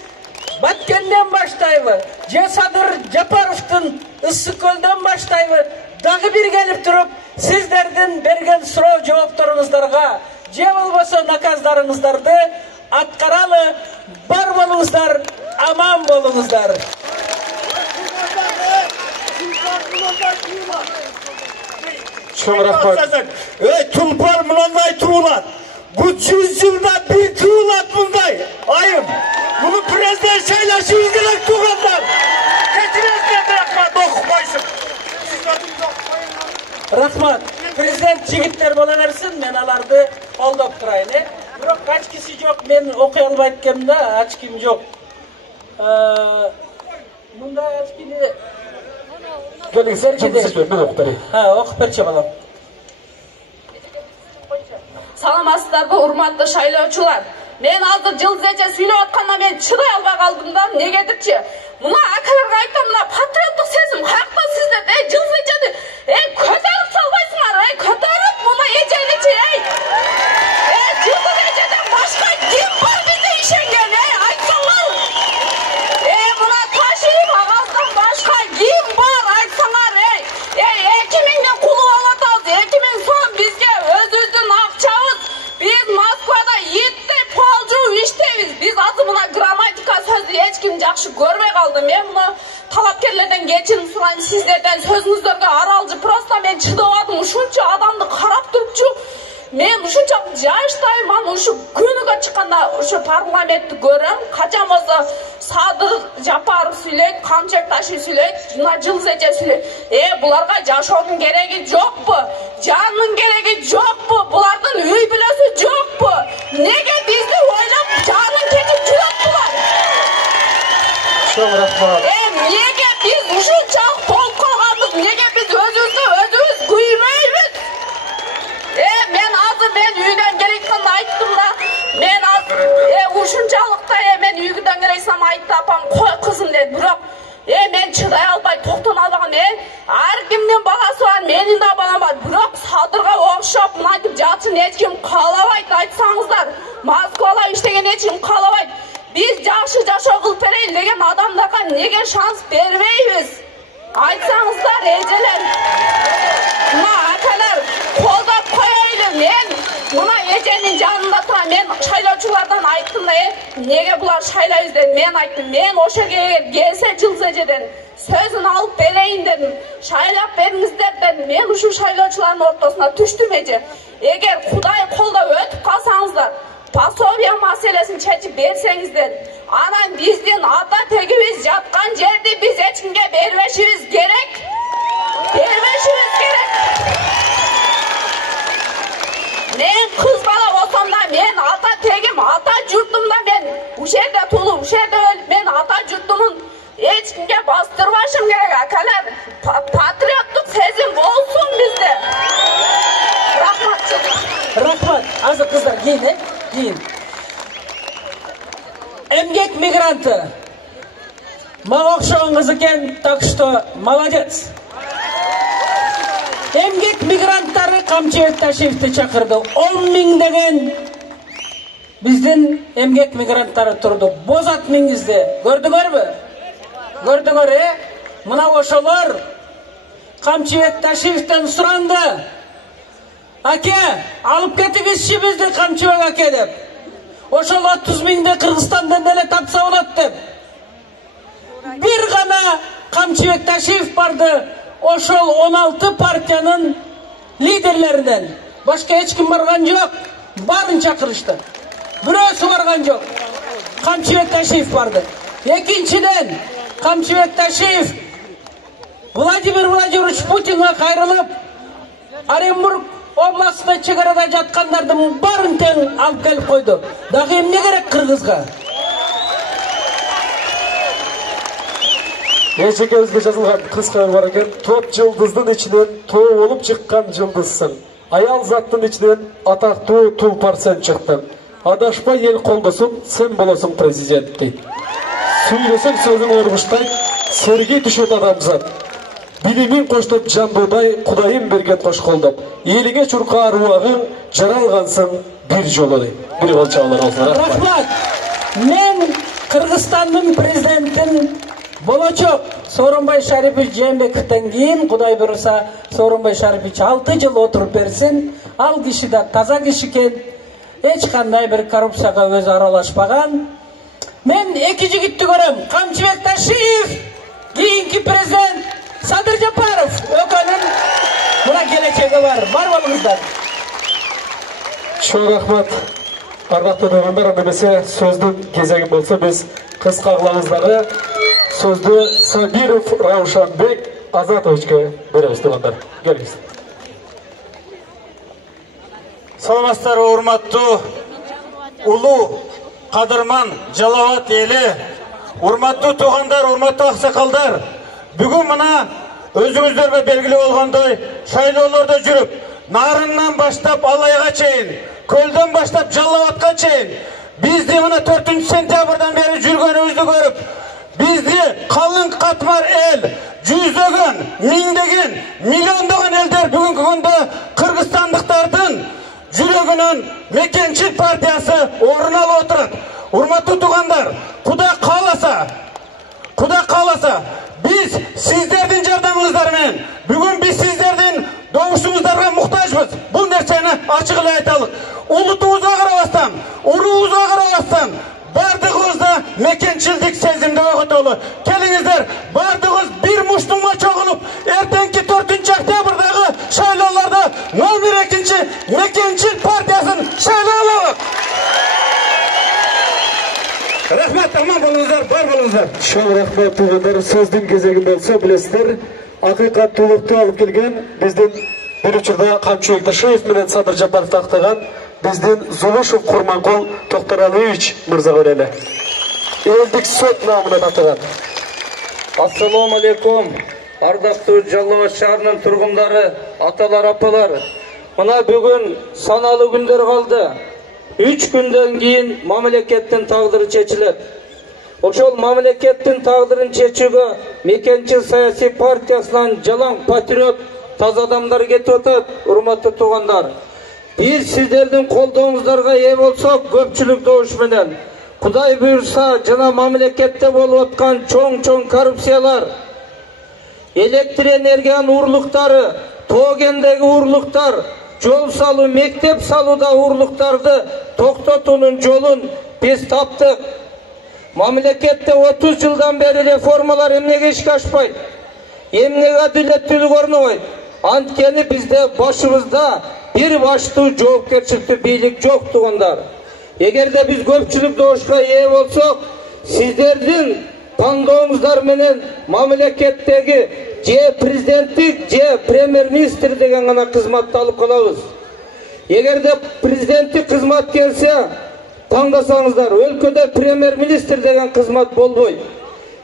Batkenden başlayıp, Sadir Japarov'tun Issıkköl'den başlayıp, dağı bir gelip durup sizlerden bergen soru cevaplarınızlarga, bolboso nakazlarınızlardı atkaralı, bar bolunuzlar, aman bolunuzlar. Çok rahmat. Tulpar mınanday tuğulat. Bu 100 yılda bir tuğulat bunday. Ayım. Bunu prezident şeyleşiyoruz gerek tuğanlar. Getirinizler rahmat okumayısın. Rahmat. Prezident jigitler bola versin, men alardı koldop turayın. Biroq kaç kişi yok, men okuy albaytkem da, aç kim yok. Bunda aç kini okup berçe balam. Саламатсыздарбы, урматтуу шайлоочулар. Мен азыр жылзече сүйлөп атканда мен чыдай албай калдым да. Негедирчи? Мына акаларга айтам, мына патриоттук сезим каякта сиздерде? Жылзечени көтөрүп салбайсыңар, көтөрүп мына эжеличи, жылзечеден башка ким бар бизде ишенген, айтсаңар. Мына Ташиев агаздан башка ким бар, айтсаңар, 2000ден кулуп алып атабыз, 2000 сом бизге өзүбүздүн акчабыз. Biz Moskvada 7 polcu işteyiz. Biz azı buna gramatika sözü hiç kim жақшы görmey kaldım. Ben bunu talapkerlerden geçirim surayım, sizlerden sözünüzlerge aralcı. Prosta men çıdavadım. Uşunça adamды karap durupçu. Men uşunça жайыштайм, аны ушу күнүгө чыкканда ушу парламентти көрөм. Качан болсо Садыр Жапаров сүйлөйт, Qamchibek Tashiyev сүйлөйт, мына жылзече сүйлөйт. Буларга жашоонун кереги жокпу? Жанын кереги жокпу? Булардын үй бүлөсү жокпу? Неге бизди ойлоп жанын кетип жүрөт булар? Çok rahmat. Неге биз ушунча болуп калганбыз? Неге биз өзүбүз күймөйбүз? Men azı үйдөн келеткенде айттым да. Men azı ушунчалыкта мен үйдөн келесем айтты апам, кой кызым деди. Бирок мен чыдай албай, токтон албаган. Ар кимдин баласы бар, менин да балам бар. Бирок Садырга окшоп мынтип жатышын эч ким каалабайт, айтсаңыздар. Москвада иштеген эч ким каалабайт. Биз жакшы жашоо кылып берейин деген адамдарга неге шанс бербейбиз? Айтсаңыздар, эжелер. Мына акалар колдоп коелу. Men мына эженин жанында турам. Мен шайлоочулардан айттым да, неге булар шайлайбыз дедим. Мен айттым, мен ошо келсе жылзечеден сөзүн алып берейин дедим. Шайлап бериңиздер дедим. Мен ушу шайлоочулардын ортосуна түштүм эже. Эгер Кудай колдоп өтүп калсаңыздар, пособия маселесин чечип берсеңиздер, анан биздин ата тегибиз жаткан жерди биз эч кимге бербешибиз керек. Бербешибиз керек. jurtumda men uşerde tulup uşerde ölüp men ata jurtumun hiç kimge bastırmaşım gerek akalar. Patriotluk sezim olsun bizde. Rahmat çocuğum. Rahmat. Azı kızlar giyin, giyin. Emgek migrantı. Mağa okşağınız eken, так что молодец. Emgek migrantları Kamçıbек Taşиевті çakırdı. 10.000 degen bizden emgek migrantları turdu. Bozat mingizdi. Gördüңөр mü? Gördüңөр, Mına oşolar Kamçıbek Taşиевтен surandı. Ake, alıp ketigizçi bizdi Kamçıbek ake dep. Oşol 30.000'de Kırgızistan'dan dele tapsa olat dep. Bir gana Kamçıbek Taşиев bardı. Oşol 16 partiyanın liderlerinden. Başka hiç kim bargan yok. Barın çakırıştı. Birösü bargan yok. Kamçıbek Taşиев bardı. Ekinçiden Kamçıbek Taşиев Vladimir Vladimirovич Putin'e kayrılıp Оренбург областında çegarada жатkanlardan barın ten alıp gelip koydu. Dağım ne gerek Kırgızga? Ешекебизге жазылган кыска бар экен. Топ жылдыздын ичинен тоо болуп чыккан жылдызсың. Аял заттын ичинен атактуу тулпар сен чыктың. Адашпай ел колдосуң, сен болосуң президент дейт. Сүйлөсөң сөзүң оргуштайт, серге түшөт адамзат. Билимин коштоп жандуудай, Кудайым берген кош колдоп. Элиңе чуркаар убагың, жаралгансың бир жолу дейт. Бир кол чабалар болсун. Рахмат. Мен Кыргызстандын президентин Болочок Сооронбай Шарипович Жээнбековден кийин Кудай буйруса Сооронбай Шарипович 6 жыл отуруп берсин. Ал киши да таза киши экен. Эч кандай бир коррупцияга өзү аралашпаган. Мен эки жигитти көрөм. Камчыбек Ташиев, кийинки президент Садыр Жапаров. Экөөнүн мына келечеги бар. Бар болуңуздар. Чоң рахмат. Арбақты дойғандар, немесе сөздің кезегі болса, біз қысқа қылаңыздары сөзді Сабиров Раушанбек Азатовичке береміз дойғандар. Келіңіз. Саламатсыздар, урматтуу улуу кадырман Жалалабад эли, урматтуу туугандар, урматтуу аксакалдар. Бүгүн мына өзүңүздөргө белгилүү болгондой шайлоолордо жүрүп, Нарындан баштап Алайга чейин, Көлдөн баштап Жалалабадка чейин бизди мына 4 сентябрдан бери жүргөнүбүздү көрүп, бизди калың катмар эл, жүздөгөн, миңдеген, миллиондогон элдер бүгүнкү күндө кыргызстандыктардын жүрөгүнөн Мекенчил партиясы орун алып отурат. Урматтуу туугандар, Кудай кааласа, биз сиздердин жардамыңыздар менен бүгүн биз сиздердин добушуңуздарга муктажбыз. Бул нерсени ачык эле айталык. Улутубузга карабастан, уруубузга карабастан бардыгыбызда мекенчилдик сезимди ойготолу. Келиңиздер, бардыгыбыз бир муштумга чогулуп, эртеңки 4-октябрдагы шайлоолордо номер 2 Мекенчил партиясын шайлоолобуз. Рахмат, аман болуңуздар, бар болуңуздар. Чоң рахмат туугандар, сөздүн кезеги болсо, билесиздер, акыйкаттуулукту алып келген биздин бир учурда Камчыбек Ташиев менен Садыр Жапаров тактаган биздин Зулушев Курманкул Токторалиевич мырза көреле. Элдик сот намына тактаган. Ассаламу алейкум. Ардактуу Жалалабад шаарынын тургундары, аталар, апалар. Мына бүгүн саналуу күндөр калды. 3 күндөн кийин мамлекеттин тагдыры чечилет. Ошол мамлекеттин тагдырын чечүүгө Мекенчил саясий партиясынан жалаң патриот таза адамдар кетип атат, урматтуу туугандар. Биз сиздердин колдооңуздарга ээ болсок, көпчүлүк добуш менен Кудай буйрса жана мамлекетте болуп аткан чоң коррупциялар, электр энергиянын урлуктары, тоо кендеги урлуктар, жол салуу, мектеп салууда урлуктарды токтотуунун жолун биз таптык. Мамлекетте 30 жылдан бери реформалар эмнеге ишке ашпайт? Эмнеге адилеттүүлүк орнобойт? Анткени бизде башыбызда бир баштуу жоопкерчиликтүү бийлик жок туугандар. Эгерде биз көпчүлүк добушка ээ болсок, сиздердин тандооңуздар менен мамлекеттеги же президенттик, же премьер-министр деген гана кызматты алып калабыз. Эгерде президенттик кызмат келсе, таңдасаңыздар, өлкөдө премьер-министр деген кызмат болбойт.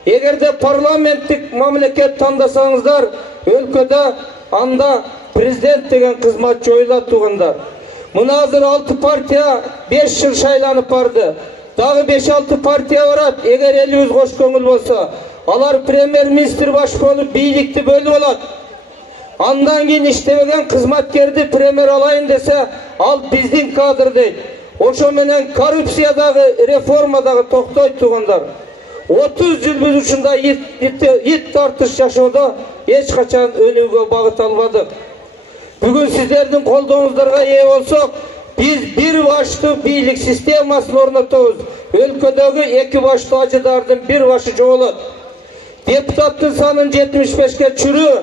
Эгерде парламенттик мамлекет таңдасаңыздар, өлкөдө анда президент деген кызмат жоюлат тугандар. Мына азыр 6 партия 5 жыл шайланып барды. Дагы 5-6 партия барат. Эгер элибиз кош көңүл болсо, алар премьер-министр баш болуп бийликти бөлүп алат. Андан кийин иштебеген кызматкерди премьер алайын десе, ал биздин кадр дейт. Ошо менен коррупциядагы реформадагы токтойт тугандар. 30 жыл биз ушундай ит тартыш жашоодо эч качан өнүүгө багыт албадык. Бүгүн сиздердин колдооңуздарга ээ болсок, biz bir başlı biйлик системасын орнотобуз. Өлкөдөгү эки баштуу ажыдардын bir başı жоголот. Депутаттын санын 75-ке чүрүү.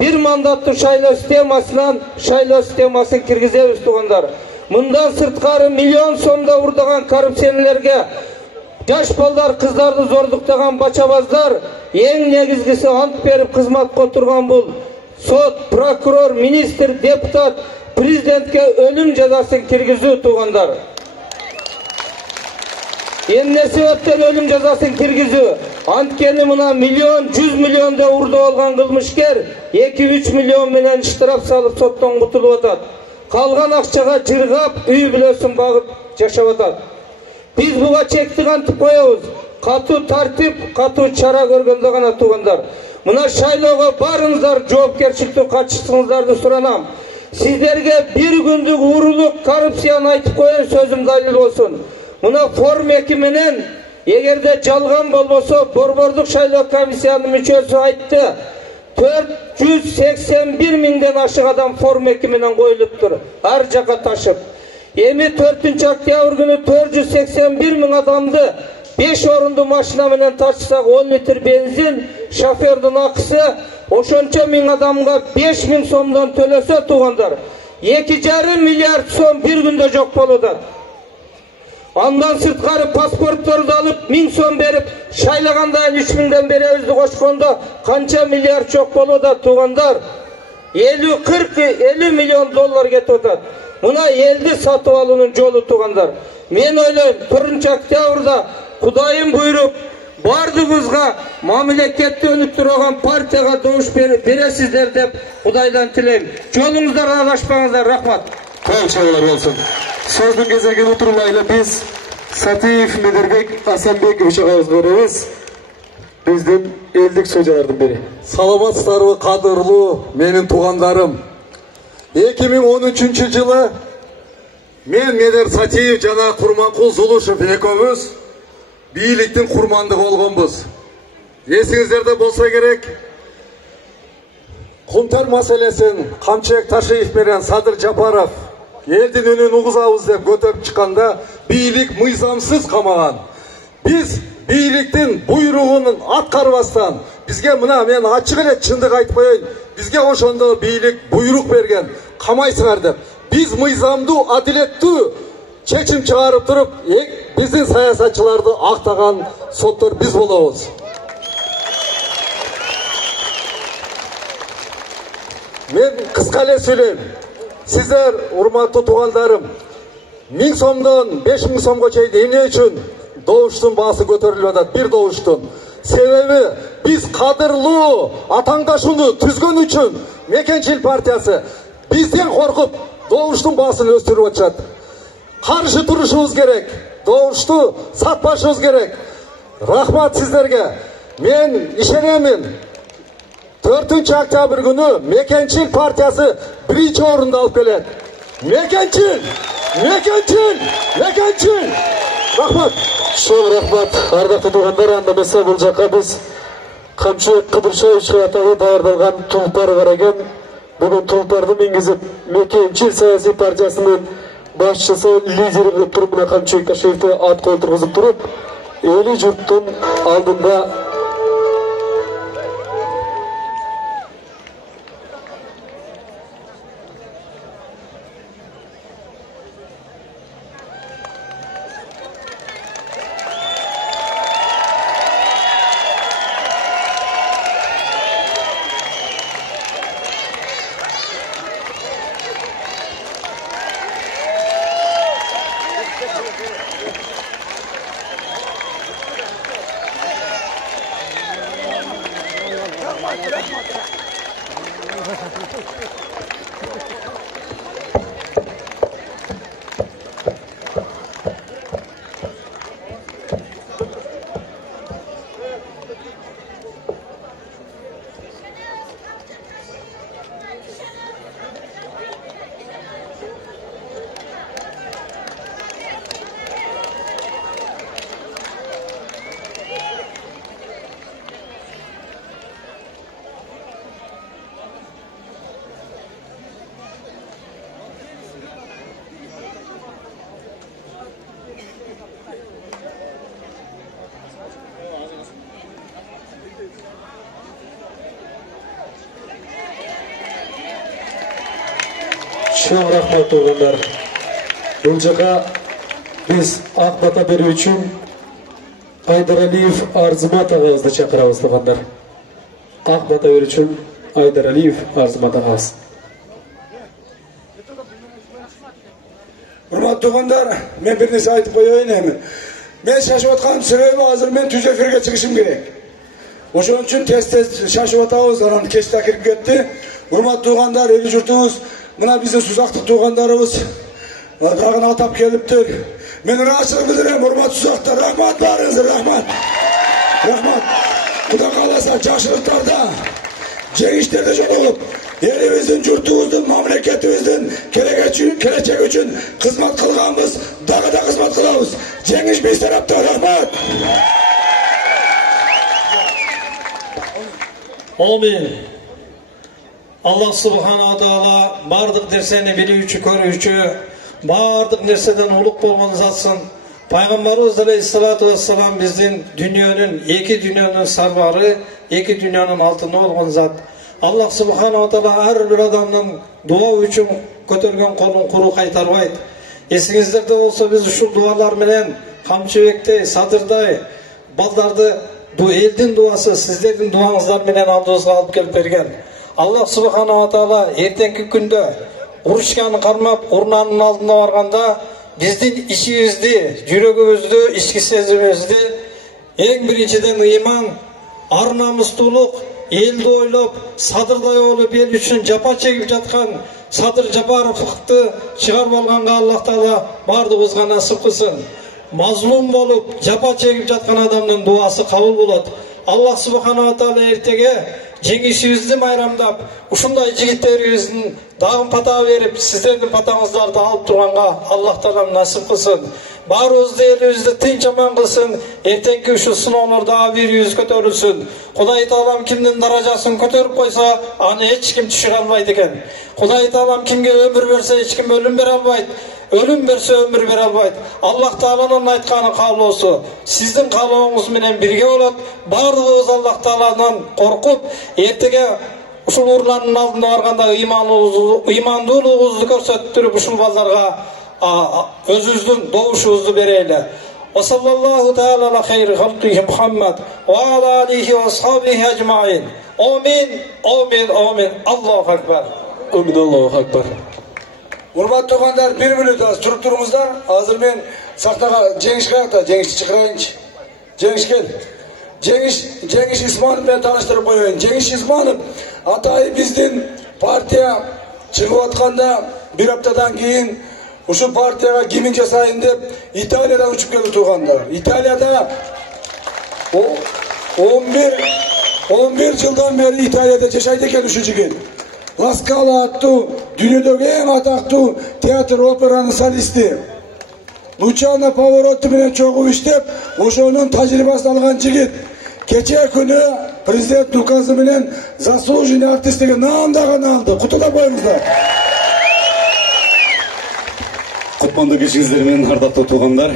Bir мандаттуу шайлоо системасын киргизебиз тугандар. Мындан сырткары миллион сомдо урдаган коррупционерлерге, жаш балдар, кыздарды зордуктаган бачабаздар эң негизгиси ант берип кызматка отурган бул сот, прокурор, министр, депутат, президентке ölüm жазасын киргизүү тугандар. Эмне себептен ölüm жазасын киргизүү? Анткени мына миллион, 100 миллиондо урдап алган кылмышкер 2-3 миллион менен штраф салып соттон кутулуп атат. Калган акчага жыргап, үй бүлөсүн багып жашап атат. Биз буга чекти кантип коебуз? Катуу тартип, катуу чара көргөндө гана тугандар. Мына шайлоого барыңыздар, жоопкерчиликтүү катышсаңыздарды суранам. Сиздерге bir күндүк урулук коррупцияны айтып коеюн, сөзүм далил болсун. Мына форм 2 менен эгерде жалган болбосо, Борбордук шайлоо комиссиянын мүчөсү айтты. 481 миңден ашык адам форм 2 менен коюлуптур. Ар жака ташып. Эми 4-октябрь күнү 481 миң адамды 5 орунду машина менен ташысак 10 литр бензин, шофердин акысы, ошончо миң адамга 5 миң сомдон төлөсө тугандар, 2,5 миллиард сом bir күндө жок болот. Андан сырткары паспортторду алып 1000 сом берип, шайлагандан 3 миңден беребизди кошкондо канча миллиард жок болот тугандар? 50 миллион доллар кетип атат. Мына элди сатып алуунун жолу тугандар. Мен ойлойм, 1-октябрда Кудайым буйруп, бардыгыбызга мамлекетти өнүктүргөн партияга добуш бересиздер деп Кудайдан тилейм. Жолуңуздарга адашпаңыздар, рахмат. Koyunçalar olsun. Sözün gezegen oturmayla biz Satiyev Mederbek Asanbekovич'e ağız veriyoruz. Bizden eldik sojalardan biri. Саламатсыздарбы, кадырлуу менин туугандарым. 2013 жылы мен Медер Сатиев жана Курманкул Зулушев экөөбүз бийликтин курмандыгы болгонбуз. Эсиңиздерде болсо керек, Кумтер маселесин Камчыбек Ташиев менен Садыр Жапаров элдин үнүн угузабыз деп көтөрүп чыкканда бийлик мыйзамсыз камаган. Биз бийликтин буйругун аткарбастан, бизге мына мен ачык эле чындык айтып коеюн, бизге ошондо бийлик буйрук берген, камайсыңар деп. Биз мыйзамдуу, адилеттүү чечим чыгарып туруп, биздин саясатчыларды актаган соттор биз болобуз. Мен кыска эле сүйлөйм. Сиздер, урматтуу туугандарым, 1000 сомдон 5000 сомго чейин эмне үчүн добуштун баасы көтөрүлүп атат? Бир добуштун. Себеби биз кадырлуу атаңдашууну түзгөн үчүн Мекенчил партиясы бизден коркуп добуштун баасын өстүрүп атышат. Каршы турушубуз керек. Добушту сатпашыбыз керек. Рахмат сиздерге. Мен ишенемин. 4-октябрь күнү Мекенчил партиясы биринчи орунду алып келет. Мекенчил! Рахмат! Çok rahmat. Ardaklı tuğanlar anlamasa bul jaka biz Kamçыбек Кыдыршевичке аталып даярдалган тулпар бар экен. Бүгүн тулпарды мингизип Мекенчил саясий партиясынын башчысы, лидери кылып туруп мына Камчыбек Ташиевди атка отургузуп туруп, эли журттун алдында Çok rahmet oğlanlar. Buncağa biz Akbat'a beri üçün Aydar Aliyev Arzumat ağızda çakıramız doğanlar. Akbat'a beri üçün Aydar Aliyev Arzumat ağız. Hurmatlı doğanlar, ben bir nesi aytıp koyayım hemen. Ben şaşıvatkanım sebebi hazır ben tüz efirge çıkışım gerek. Oşun için tez şaşıvatağız, anan keşte kirip gitti. Hurmatlı doğanlar, eli jurtubuz, buna bizim suzaktık doğanlarımız dağına atap geliptir. Ben rahatsızlık bildirem, hurmat suzakta, rahmat barınızdır, rahmat. Rahmat. Kuda kalasa çarşılıklarda, cengiçlerde jol olup, elimizin, jurtubuzun, mamleketimizin kelecek üçün hizmet kılganımız, dağı da hizmet kılabız. Cengiç bir tarafta, rahmat. Amin. Allah subhanahu taala bardık derseni bilүүчү, көрүүчү, bardık nerseden uluk bolgan zatsın. Peygamberimiz aleyhissalatu vesselam bizdin dünyanın, iki dünyanın sarvarı, iki dünyanın altında olgan zat. Allah subhanahu taala her bir adamın dua üçün kötörgön kolun kuru kaytarbayt. Esingizlerde olsa biz şu dualar menen Kamçıbek'te, Sadır'day, baldardı, eldin duası, sizlerin duanızlar menen aldığınızga alıp kelip bergen. Allah subhanahu taala ertenki günde uruşkanı karmap urnanın aldına varganda bizdin işimizni, yüreğimizni, içki sezimimizni en birinciden iman, ar-namusluluk, eldi oylop, Sadırday olup el üçün japa çekip жатқан Sadır Japarov'ты çıgarıp alганга Allah taala bardığımızga nasip kılsın. Mazlum bolup japa çekip жатқан adamın duası kabul bolat. Allah subhanahu taala ertege жеңишибизди майрамдап, ушундай жигиттерибиздин дагы пата берип, сиздердин патаңыздарды алып турганга Аллах таалам насип кылсын. Баарыбызды элибизди тынч аман кылсын. Эртеңки ушу сыноолордо бир yüz көтөрүлсүн. Кудай таалам кимдин даражасын көтөрүп койсо, аны эч ким түшүрө албайт экен. Кудай таалам кимге өмүр берсе, эч ким өлүм бере албайт. Ölüm berse ömür bere albayt. Allah Taala'nın aytkanı kavlosu sizdin kavloğunuz menen birge bolat. Bardığınız Allah Taala'dan korkup ertege uşul urlanın aldına barganda imandуулугубузду көрсөттүрүп ушул ballarga özüzdün doğuşunuzu bereyle. Ve sallallahu teala ala hayri halkihi Muhammed ve ala alihi ve ashabihi ecmain. Amin, amin, amin. Allahu Ekber. Amin, Allahu Ekber. Hurmatlı doğanlar, bir minut az turup durumuzlar. Hazır ben saktaga Cengiz kayakta, Cengiz'i çıkarayınç. Cengiz gel. Cengiz İsman'ı ben tanıştırıp koyayım. Cengiz İsman'ı atayı bizdin partiye çıkıp atkanda bir haftadan keyin uşu partiyaya kimin jasayın dep İtalya'dan uçup geldi doğanlar. İtalya'da 11 yıldan beri İtalya'da yaşaydı eken uşu jigit. La Scala attı, dünyadaki en ataklı tiyatro operanın solisti. Luciano Pavarotti bilen çoğu iştep, oşonun tecrübesini algan jigit. Keçe günü Prezident Lukası bilen zaslуженный artistigi namdagını aldı. Kutuda koyunuzlar. Кутманды кешіңіздер менен ардактуу туугандар.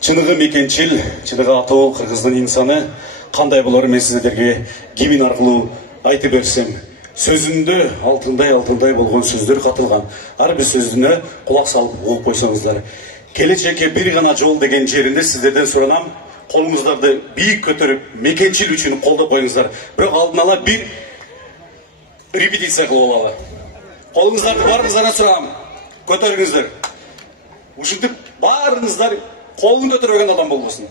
Чыныгы мекенчил, чыныгы атоо кыргыздын инсаны кандай болор мен сиздерге гимн аркылуу айтып берсем. Сөзүндө алтындай болгон сөздөр катылган. Ар бир сөзүнө кулак салып угуп койсоңуздар. Келечекке бир гана жол деген жеринде сиздерден суранам, колуңуздарды бийик көтөрүп, мекенчил үчүн колдоп коюңуздар. Бирок алдын ала бир репетиция кылып алалы. Колуңуздарды баарыңыздан сурам. Көтөрүңүздөр. Ушинтип баарыңыздар колун көтөрбөгөн адам болбосун.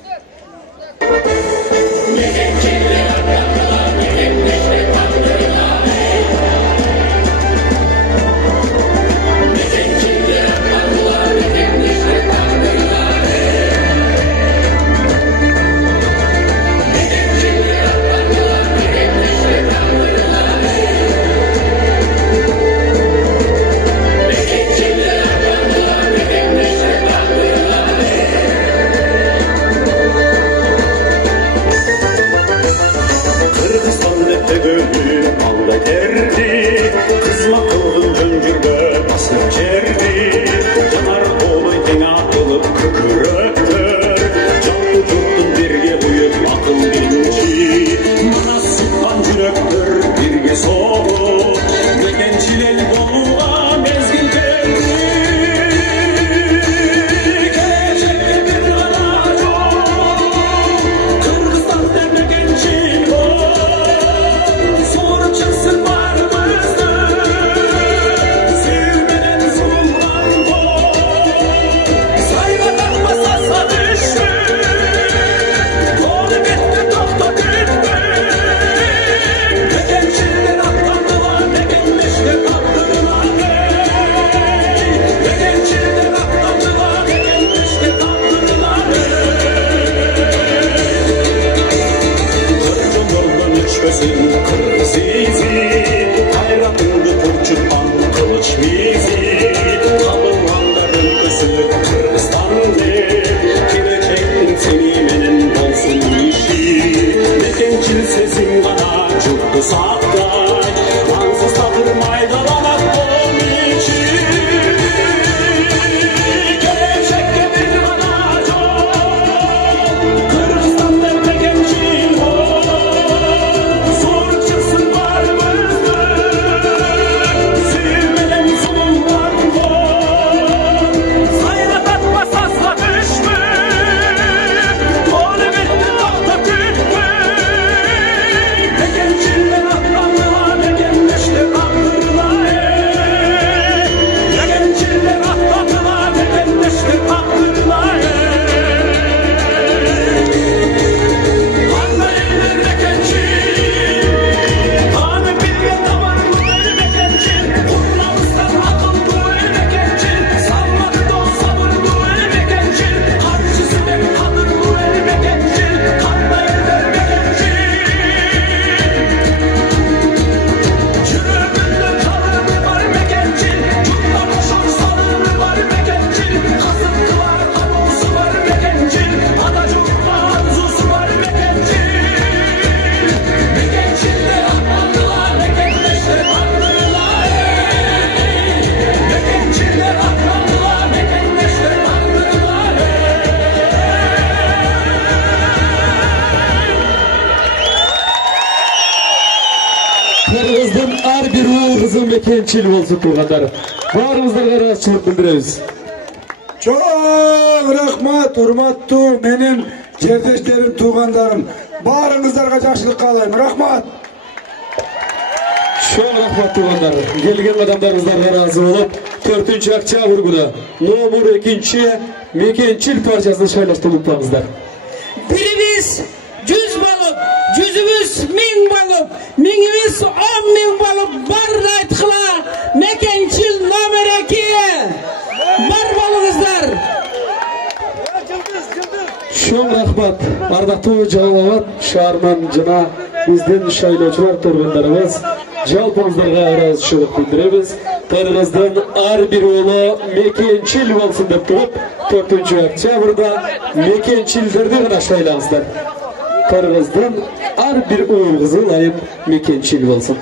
Mekençil el doluğa mezgil geldi. Gelecekte bir kadar Kırgızstan'da mekençil o. Sorup çıksın varımızdı. Sevmeden zulman o. Sayma takmasa satıştı. Doğru gitti tokta gitti. Mekençiller atlandılar, mekenleşte kaldılar. Mekençiller atlandılar, mekenleşte kaldılar. Kırgın yoldan içmesin kırmızı izi. Hayratındı kurçutman kılıç bizi. Kalınanların kızı Kırgızstan'dı. Girecektin seni benim olsun işi. Mekençil sesin bana çıktı saktay. Ansız tatırmaydı bana kol içi. Gelecekte bir bana çok. Kırgızstan'da mekençil o. Soru çıksın varımızdı. Sevmeden zulüm var mı? Sayına tatma sasla düşmü. Onu bitti tahta kütmü. Mekençiller atlandılar, mekenleşte kaldılar. Mekençiller atlandılar, mekenleşte kaldılar. Hangi eller mekençil? Hangi bilge davar bu el mekençil? Kurnağımızdan akıl bu el mekençil. Salmadı da sabır bu el mekençil. Harcısı ben kadır bu el mekençil. Kanla eller mekençil. Çürümünde kalır var mekençil. Cutla boşan salır var mekençil. Kasıntı var, kabusu var mekençil. Adacukla arzusu var mekençil. Mekençiller atlandılar, mekenleşte kaldılar. Mekençiller atlandılar, mekenleşte kaldılar. Kırgızdın her bir uğur kızı mekençil olsun tuğanlar. Barımızlarga razıçılık bildiremiz. Çok rahmat, hurmatlı benim çerdeşlerim, tuğanlarım. Barınızlarga жақсылық қалаймын. Rahmat. Çok rahmat tuğanlar. Gelgen adamlarımızlarga razı olup 4. oktyabr günü Nomur 2. Mekençil parçasını şaylaştırdıklarımızlar. Birimiz 100 balıp, yüzümüz 1000 balıp, minimiz 10.000 balıp barın aytıkla mekençil nomer 2. Bar balığızlar. Çok rahmat. Ardaqtуу Жалал-Абад шаарынан жана биздин шайлоочулар тургандарыбыз жалпыңыздарга ыраазычылык билдиребиз. Кыргыздын ар бир уулу мекенчил болсун деп туруп 4 октябрда мекенчилдерди гана шайлаңыздар. Кыргыздын ар бир уул кызы ылайык мекенчил болсун.